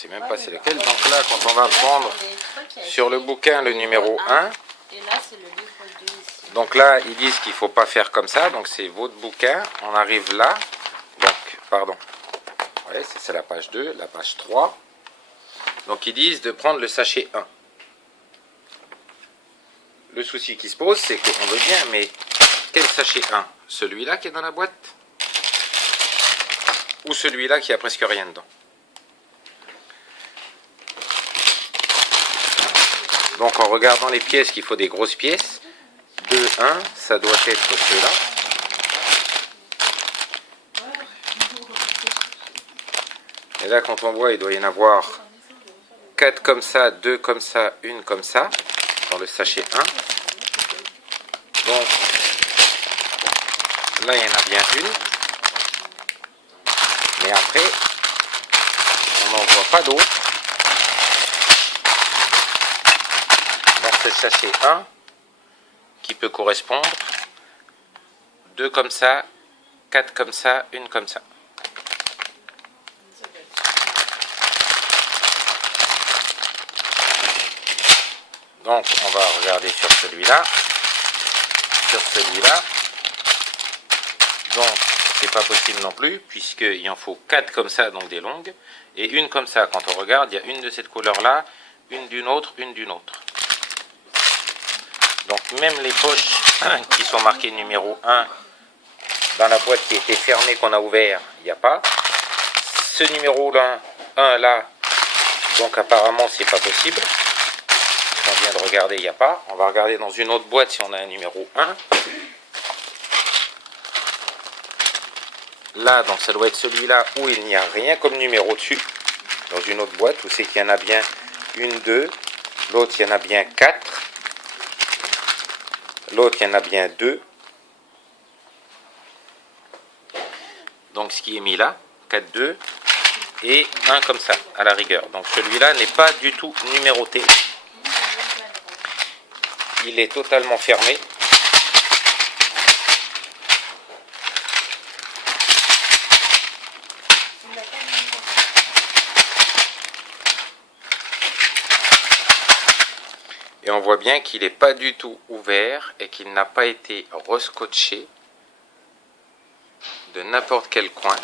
sait même pas c'est lequel. Donc là, quand on va prendre sur le bouquin le numéro 1, et là c'est le livre 2 ici. Donc là, ils disent qu'il ne faut pas faire comme ça. Donc c'est votre bouquin. On arrive là. Donc, pardon. Ouais, c'est la page 2, la page 3. Donc ils disent de prendre le sachet 1. Le souci qui se pose, c'est qu'on veut bien, mais quel sachet 1? Celui-là qui est dans la boîte? Ou celui-là qui a presque rien dedans? Donc en regardant les pièces, qu'il faut des grosses pièces. 2, 1, ça doit être ceux-là. Et là, quand on voit, il doit y en avoir 4 comme ça, 2 comme ça, 1 comme ça, dans le sachet 1. Donc, là, il y en a bien une. Mais après, on n'en voit pas d'autres. Dans ce sachet 1, qui peut correspondre 2 comme ça, 4 comme ça, 1 comme ça. Donc on va regarder sur celui-là, sur celui-là. Donc c'est pas possible non plus, puisqu'il en faut 4 comme ça, donc des longues, et 1 comme ça. Quand on regarde, il y a une de cette couleur-là, une d'une autre, une d'une autre. Donc même les poches qui sont marquées numéro 1 dans la boîte qui était fermée qu'on a ouvert, il n'y a pas. Ce numéro là, 1 là, donc apparemment c'est pas possible. On vient de regarder, il n'y a pas. On va regarder dans une autre boîte si on a un numéro 1. Là, donc ça doit être celui-là où il n'y a rien comme numéro dessus. Dans une autre boîte où c'est qu'il y en a bien 1, 2. L'autre, il y en a bien 4. L'autre, il y en a bien 2. Donc ce qui est mis là, 4, 2. Et 1 comme ça, à la rigueur. Donc celui-là n'est pas du tout numéroté. Il est totalement fermé. Et on voit bien qu'il n'est pas du tout ouvert et qu'il n'a pas été rescotché de n'importe quel coin.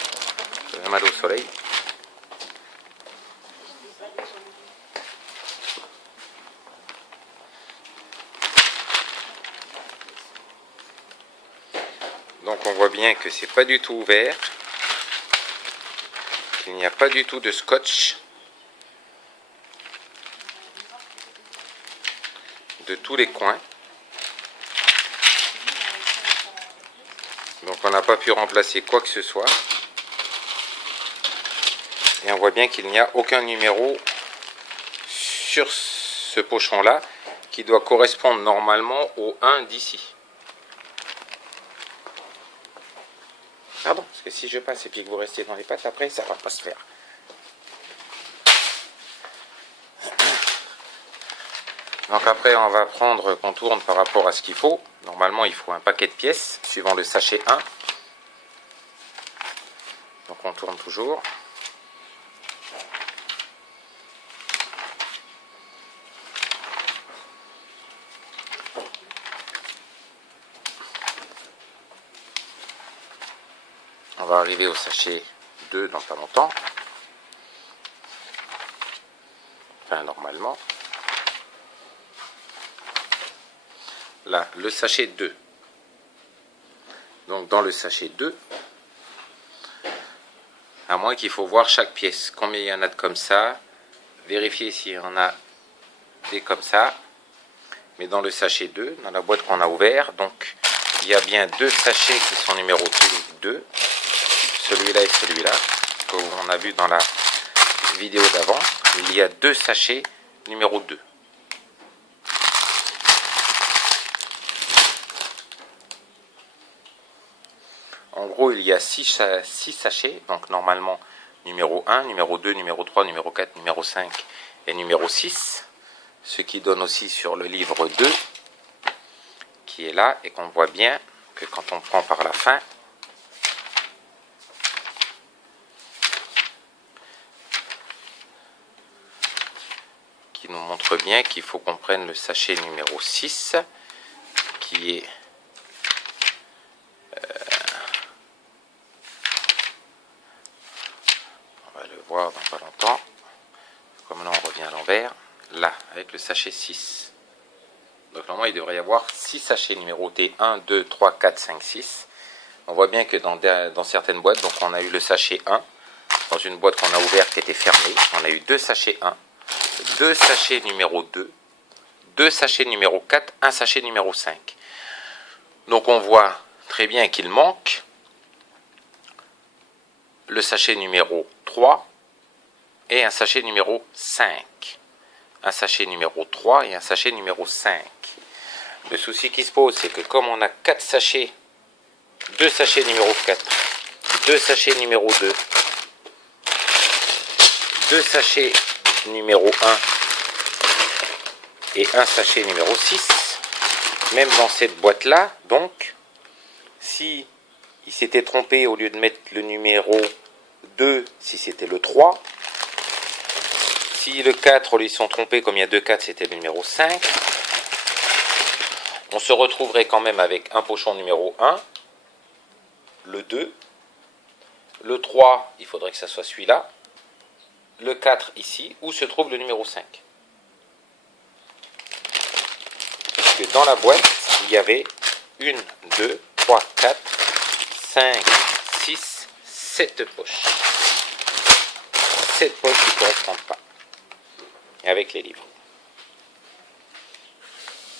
J'ai mal au soleil. Donc on voit bien que c'est pas du tout ouvert, qu'il n'y a pas du tout de scotch de tous les coins. Donc on n'a pas pu remplacer quoi que ce soit. Et on voit bien qu'il n'y a aucun numéro sur ce pochon là qui doit correspondre normalement au 1 d'ici. Pardon, parce que si je passe et puis que vous restez dans les pattes après, ça va pas se faire. Donc après, on va prendre, qu'on tourne par rapport à ce qu'il faut. Normalement, il faut un paquet de pièces, suivant le sachet 1. Donc on tourne toujours. On va arriver au sachet 2 dans pas longtemps. Enfin, normalement. Là, le sachet 2. Donc, dans le sachet 2, à moins qu'il faut voir chaque pièce. Combien il y en a de comme ça. Vérifier s'il y en a des comme ça. Mais dans le sachet 2, dans la boîte qu'on a ouvert, donc, il y a bien 2 sachets qui sont numérotés 2. Celui-là et celui-là, qu'on a vu dans la vidéo d'avant. Il y a 2 sachets numéro 2. En gros, il y a 6 sachets, donc normalement numéro 1, numéro 2, numéro 3, numéro 4, numéro 5 et numéro 6. Ce qui donne aussi sur le livre 2, qui est là, et qu'on voit bien que quand on prend par la fin, qui nous montre bien qu'il faut qu'on prenne le sachet numéro 6, qui est on va le voir dans pas longtemps, comme là on revient à l'envers, là, avec le sachet 6. Donc normalement il devrait y avoir 6 sachets numérotés, 1, 2, 3, 4, 5, 6. On voit bien que dans certaines boîtes, donc on a eu le sachet 1, dans une boîte qu'on a ouverte qui était fermée, on a eu 2 sachets 1, 2 sachets numéro 2, 2 sachets numéro 4, 1 sachet numéro 5. Donc on voit très bien qu'il manque le sachet numéro 3 et un sachet numéro 5. Un sachet numéro 3 et un sachet numéro 5. Le souci qui se pose, c'est que comme on a 4 sachets, 2 sachets numéro 4, 2 sachets numéro 2, 2 sachets numéro 1 et un sachet numéro 6, même dans cette boîte-là, donc, si il s'était trompé, au lieu de mettre le numéro 2, si c'était le 3, si le 4, ils sont trompés, comme il y a 2 4, c'était le numéro 5, on se retrouverait quand même avec un pochon numéro 1, le 2, le 3, il faudrait que ça soit celui-là, le 4 ici, où se trouve le numéro 5. Parce que dans la boîte, il y avait 1, 2, 3, 4, 5, 6, 7 poches. 7 poches qui ne correspondent pas avec les livres.